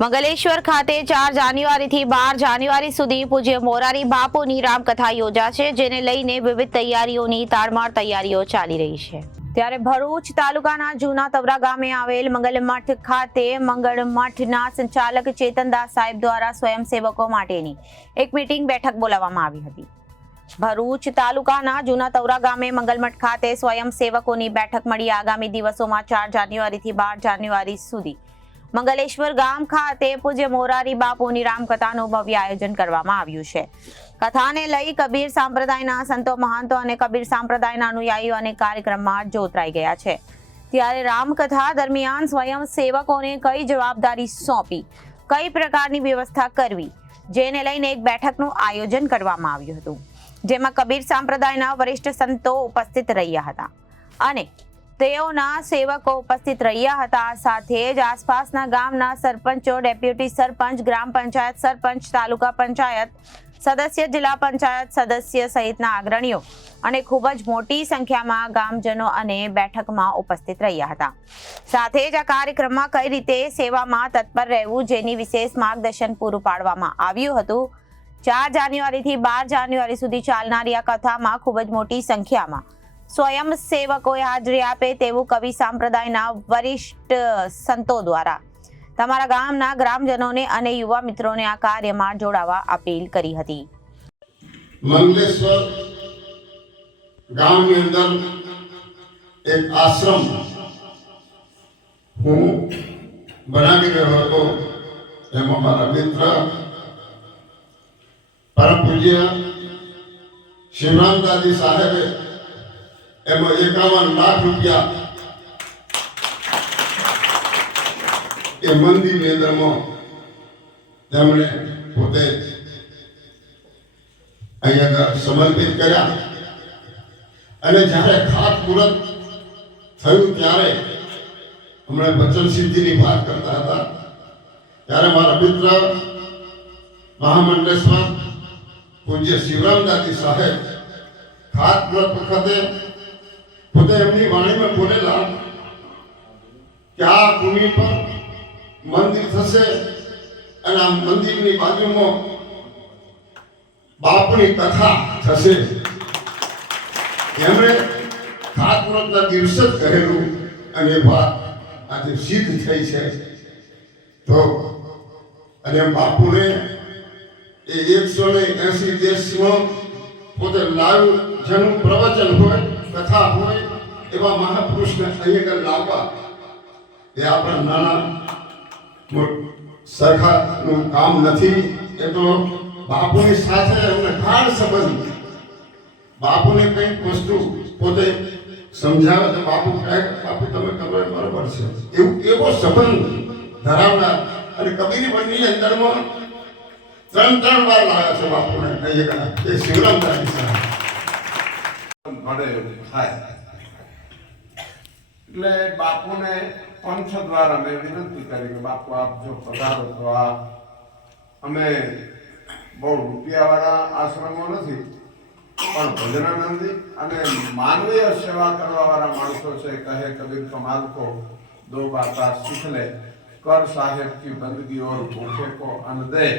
મંગલેશ્વર ખાતે ચાર જાન્યુઆરીથી બાર જાન્યુઆરી સુધી પૂજ્ય મોરારી બાપુની રામકથા યોજાશે જેને લઈને વિવિધ તૈયારીઓની તાળમાર તૈયારીઓ ચાલી રહી છે. ત્યારે ભરૂચ તાલુકાના જૂના તવરા ગામે આવેલ મંગલમઠ ખાતે મંગળમઠના સંચાલક ચેતનદાસ સાહેબ દ્વારા સ્વયંસેવકો માટેની એક મીટિંગ બેઠક બોલાવવામાં આવી હતી. ભરૂચ તાલુકાના જૂના તવરા ગામે મંગલમઠ ખાતે સ્વયંસેવકોની બેઠક મળી. આગામી દિવસોમાં ચાર જાન્યુઆરીથી બાર જાન્યુઆરી સુધી મંગલેશ્વર ગામ ખાતે પૂજ્ય મોરારી બાપુની રામકથાનું ભવ્ય આયોજન કરવામાં આવ્યું છે. કથાને લઈ કબીર સંપ્રદાયના સંતો મહાંતો અને કબીર સંપ્રદાયના અનુયાયીઓ અને કાર્યક્રમમાં જોતરાઈ ગયા છે. ત્યારે રામકથા દરમિયાન સ્વયં સેવકોને કઈ જવાબદારી સોંપી, કઈ પ્રકારની વ્યવસ્થા કરવી, જેને લઈને એક બેઠકનું આયોજન કરવામાં આવ્યું હતું, જેમાં કબીર સંપ્રદાયના વરિષ્ઠ સંતો ઉપસ્થિત રહ્યા હતા. અને તેઓના સેવકો ઉપસ્થિત રહ્યા હતા. સાથે જ આસપાસના ગામના સરપંચો, ડેપ્યુટી સરપંચ, ગ્રામ પંચાયત સરપંચ, તાલુકા પંચાયત સદસ્ય, જિલ્લા પંચાયત સદસ્ય સહિતના અગ્રણીઓ અને ખૂબ જ મોટી સંખ્યામાં ગામજનો અને બેઠકમાં ઉપસ્થિત રહ્યા હતા. સાથે જ આ કાર્યક્રમમાં કઈ રીતે સેવામાં તત્પર રહેવું જેની વિશેષ માર્ગદર્શન પૂરું પાડવામાં આવ્યું હતું. ચાર જાન્યુઆરીથી બાર જાન્યુઆરી સુધી ચાલનારી આ કથામાં ખૂબ જ મોટી સંખ્યામાં સ્વયં સેવકોએ હાજરી આપે તેવું કવિ સંપ્રદાયના વરિષ્ઠ સંતો દ્વારા તમારા ગામના ગ્રામજનોને અને યુવા મિત્રોને આ કાર્યમાં જોડાવા અપીલ કરી હતી. મંગલેશ્વર ગામની અંદર એક આશ્રમ હું બનાવી રહ્યો હતો. એમાં મારા મિત્ર પરમ પૂજ્ય શિવરામદાદી સાહેબે એમાં એકાવન લાખ રૂપિયા એ મંદિરની અંદરમાં તેમણે પોતે અહીંયા સમર્પિત કર્યા. અને જ્યારે ખાતમુહૂર્ત થયું ત્યારે હમણાં વચન સિદ્ધિની વાત કરતા હતા. ત્યારે મારા મિત્ર મહામંડળેશ્વર પૂજ્ય શિવરામદાદી સાહેબ ખાતમુહૂર્ત વખતે પોતે એમની વાણીમાં બોલેલા કે આ ભૂમિ પર મંદિર થશે અને આ મંદિરની બાજુમાં બાપની કથા થશે. એમણે ખાતમુહૂર્તના દિવસે જ કહેલું અને એ વાત આજે સિદ્ધ થઈ છે. તો અને બાપુને એ એકસો ને એસી દેશમાં પોતે લાઈવ જેનું પ્રવચન હોય, કથા હોય એવા મહાપુરુષને અહીંયા આગળ લાવવા એ આપણા નાના સરખાનું કામ નથી. એ તો બાપુની સાથે અમને ગાઢ સંબંધ. બાપુને કંઈક વસ્તુ પોતે સમજાવે તો બાપુ કહે કે, બાપુ, તમે કરો એ છે. એવું એવો સંબંધ ધરાવનાર અને કબીરી બંધની અંદરમાં ત્રણ ત્રણ વાર લાવ્યા છે બાપુને. એ શિવરામ દાદી સાહેબ થાય. એટલે બાપુને પંથ દ્વારા મેં વિનંતી કરી કે બાપુ, આપ જો પધારો તો આ અમે બહુ રૂપિયાવાળા આશ્રમો નથી, પણ ભજનાનંદી અને માનવીય સેવા કરવાવાળા માણસો છે, કહે કબીર કમાલ કો દો બાતા શીખ લે કર સાહેબ કી બંદગી ઓર ભૂખે કો અન દે.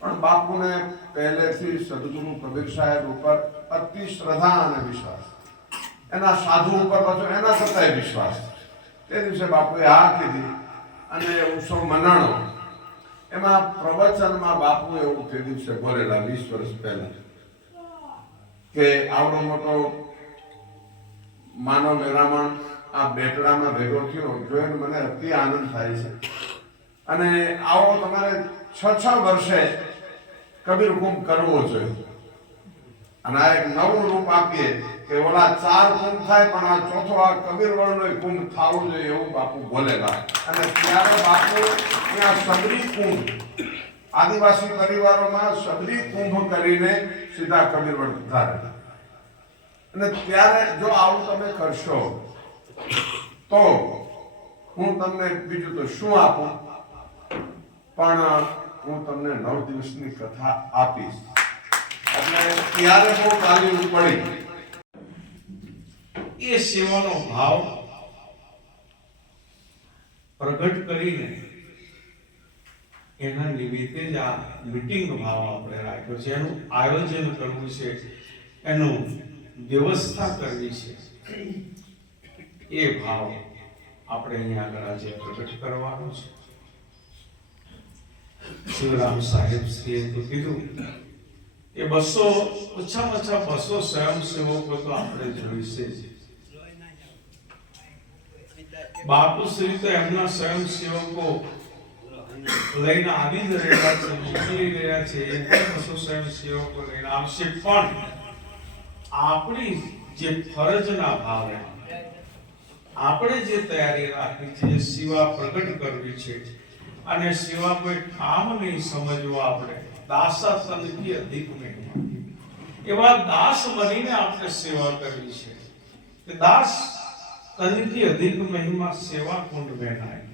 પણ બાપુને પહેલેથી સદગુરુ કબીર સાહેબ ઉપર અતિ શ્રદ્ધા અને વિશ્વાસ. એના સાધુ ઉપર પાછો એના છતાંય વિશ્વાસ તે દિવસે બાપુએ હા કીધી અને ઉત્સવ મનાણો. એમાં પ્રવચનમાં બાપુ એવું તે દિવસે બોલેલા વીસ વર્ષ પહેલા કે આવડો મોટો માનવ મેળામણ આ બેટડામાં ભેગો થયો જોઈને મને અતિ આનંદ થાય છે. અને આવો તમારે છ છ વર્ષે કબીર હુકુમ કરવો જોઈએ. અને આ એક નવું રૂપ આપીએ કે ઓલા ચાર કુંભ થાય પણ આ ચોથો આ કબીર વર્ણનો કુંભ થવું જોઈએ એવું બાપુ બોલેલા અને ત્યારે બાપુ ત્યાં સબરી કુંભ આદિવાસી પરિવારોમાં સબરી કુંભ કરીને સીધા કબીર વર્ણ ધારેલા અને ત્યારે જો આવું તમે કરશો, તો હું તમને બીજું તો શું આપું? પણ હું તમને નવ દિવસની કથા આપીશ. એટલે ત્યારે બહુ તાલીમ પડી. એ સેવાનો ભાવ પ્રગટ કરીને એના નિમિત્તે જ આ મીટિંગ ભાવ આપણે રાખ્યો છે. એનું આયોજન કરવું છે. એનું વ્યવસ્થા કરવી છે. એ ભાવ આપણે અહીંયા આગળ આજે પ્રગટ કરવાનો છે. શિવરામ સાહેબ શ્રીએ તો કીધું એ બસો, ઓછામાં ઓછા બસો સ્વયંસેવકો તો આપણે જોઈશે જ. બાપુ શ્રી તો એમના સ્વયંસેવકો લઈને આવી જ રહ્યા છે, મોકલી રહ્યા છે, એ પણ બસો સ્વયંસેવકો લઈને આવશે. પણ આપણી જે ફરજના ભાવે આપણે જે તૈયારી રાખવી છે સેવા પ્રગટ કરવી છે. અને સેવા કોઈ કામ નહીં સમજવું આપણે. દાસા તનકી અધિક નહીં એવા દાસ બનીને આપણે સેવા કરવી છે. કે દાસ તનકી અધિક મહિમા સેવા કુંડ બેનાય